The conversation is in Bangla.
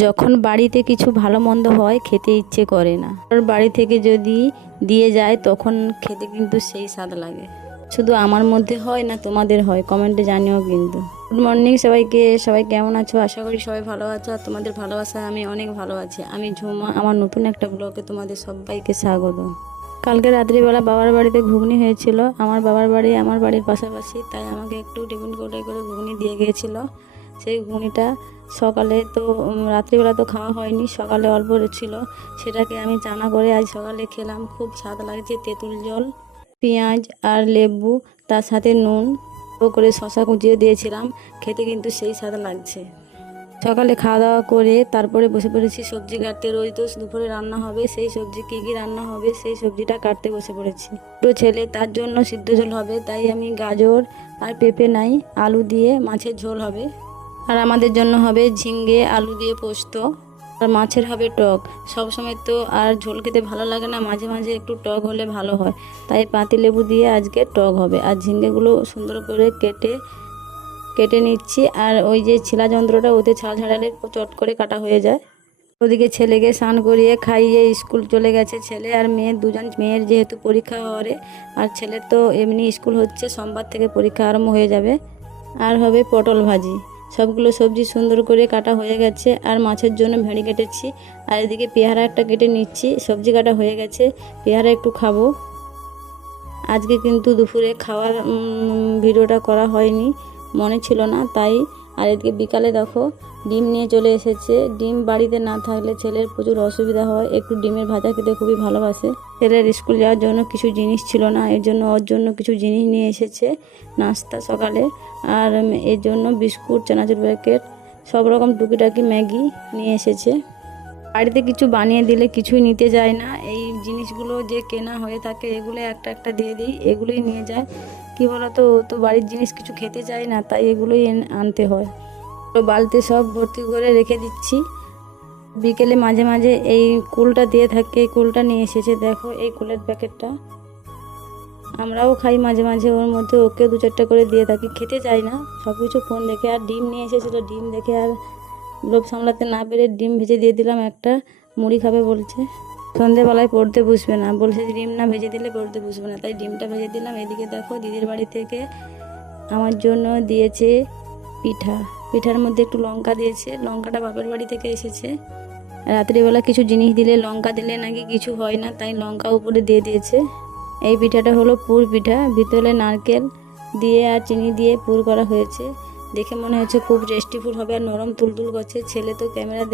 যখন বাড়িতে কিছু ভালো মন্দ হয় খেতে ইচ্ছে করে না, আর বাড়ি থেকে যদি দিয়ে যায় তখন খেতে কিন্তু সেই স্বাদ লাগে। শুধু আমার মধ্যে হয় না তোমাদের হয়? কমেন্টে জানিও কিন্তু। গুড মর্নিং সবাইকে। সবাই কেমন আছো? আশা করি সবাই ভালো আছো, আর তোমাদের ভালোবাসায় আমি অনেক ভালো আছি। আমি ঝুমা, আমার নতুন একটা ব্লগে তোমাদের সবাইকে স্বাগত। কালকে রাত্রিবেলা বাবার বাড়িতে ঘুগনি হয়েছিল। আমার বাবার বাড়ি আমার বাড়ির পাশাপাশি, তাই আমাকে একটু টিফিন কৌটায় করে ঘুগনি দিয়ে গিয়েছিল। সেই ঘুগনিটা সকালে তো রাত্রিবেলা তো খাওয়া হয়নি, সকালে অল্প ছিল, সেটাকে আমি চানা করে আজ সকালে খেলাম। খুব স্বাদ লাগছে। তেঁতুল জল, পেঁয়াজ আর লেবু, তার সাথে নুন করে শশা কুচিয়ে দিয়েছিলাম। খেতে কিন্তু সেই স্বাদ লাগছে। সকালে খাওয়া দাওয়া করে তারপরে বসে পড়েছি সবজি কাটতে। রোজ তো দুপুরে রান্না হবে, সেই সবজি কী কী রান্না হবে সেই সবজিটা কাটতে বসে পড়েছি। ছোটো ছেলে, তার জন্য সিদ্ধ ঝোল হবে, তাই আমি গাজর আর পেঁপে নাই, আলু দিয়ে মাছের ঝোল হবে। আর আমাদের জন্য হবে ঝিঙ্গে আলু দিয়ে পোস্ত, আর মাছের হবে টক। সব সময় তো আর ঝোল খেতে ভালো লাগে না, মাঝে মাঝে একটু টক হলে ভালো হয়, তাই পাতিলেবু দিয়ে আজকে টক হবে। আর ঝিঙ্গেগুলো সুন্দর করে কেটে নিচ্ছি। আর ওই যে ছিলা যন্ত্রটা, ওতে ছাল ঝাড়ালে চট করে কাটা হয়ে যায়। ওদিকে ছেলেকে স্নান করিয়ে খাইয়ে স্কুল চলে গেছে ছেলে আর মেয়ে দুজন। মেয়ের যেহেতু পরীক্ষা হরে, আর ছেলের তো এমনি স্কুল হচ্ছে, সোমবার থেকে পরীক্ষা আরম্ভ হয়ে যাবে। আর হবে পটল ভাজি। সবগুলো সবজি সুন্দর করে কাটা হয়ে গেছে। আর মাছের জন্য ভেড়ি কেটেছি। আর এদিকে পেয়ারা একটা কেটে নিচ্ছি। সবজি কাটা হয়ে গেছে, পেয়ারা একটু খাবো। আজকে কিন্তু দুপুরে খাওয়ার ভিডিওটা করা হয়নি, মনে ছিল না তাই। আর এদিকে বিকালে দেখো ডিম নিয়ে চলে এসেছে। ডিম বাড়িতে না থাকলে ছেলের প্রচুর অসুবিধা হয়, একটু ডিমের ভাজা খেতে খুবই ভালোবাসে। ছেলের স্কুল যাওয়ার জন্য কিছু জিনিস ছিল না, এর জন্য ওর জন্য কিছু জিনিস নিয়ে এসেছে নাস্তা সকালে। আর এর জন্য বিস্কুট, চানাচুর প্যাকেট, সব রকম টুকিটাকি ম্যাগি নিয়ে এসেছে। বাড়িতে কিছু বানিয়ে দিলে কিছুই নিতে যায় না। এই জিনিসগুলো যে কেনা হয়ে থাকে এগুলো একটা একটা দিয়ে দিই, এগুলোই নিয়ে যায়। কি বলতো, তো বাড়ির জিনিস কিছু খেতে চায় না, তাই এগুলোই আনতে হয়। তো বালতি সব ভর্তি করে রেখে দিচ্ছি। বিকেলে মাঝে মাঝে এই কুলটা দিয়ে থাকে, এই কুলটা নিয়ে এসেছে দেখো, এই কুলের প্যাকেটটা আমরাও খাই মাঝে মাঝে, ওর মধ্যে ওকে দু চারটা করে দিয়ে থাকি। খেতে চায় না সব কিছু ফোন দেখে। আর ডিম নিয়ে এসেছিলো, ডিম দেখে আর লোভ সামলাতে না পেরে ডিম ভেজে দিয়ে দিলাম একটা। মুড়ি খাবে বলছে, সন্ধেবেলায় পড়তে বসবে না, বলছে ডিম না ভেজে দিলে পড়তে বসবে না, তাই ডিমটা ভেজে দিলাম। এদিকে দেখো দিদির বাড়ি থেকে আমার জন্য দিয়েছে পিঠা। পিঠার মধ্যে একটু লঙ্কা দিয়েছে, লঙ্কাটা বাপের বাড়ি থেকে এসেছে। রাত্রিবেলা কিছু জিনিস দিলে লঙ্কা দিলে নাকি কিছু হয় না, তাই লঙ্কা উপরে দিয়ে দিয়েছে। এই পিঠাটা হলো পুর পিঠা, ভিতরে নারকেল দিয়ে আর চিনি দিয়ে পুর করা হয়েছে। দেখে মনে হচ্ছে খুব টেস্টি ফুড হবে, আর নরম তুলতুল করছে। ছেলে তো ক্যামেরা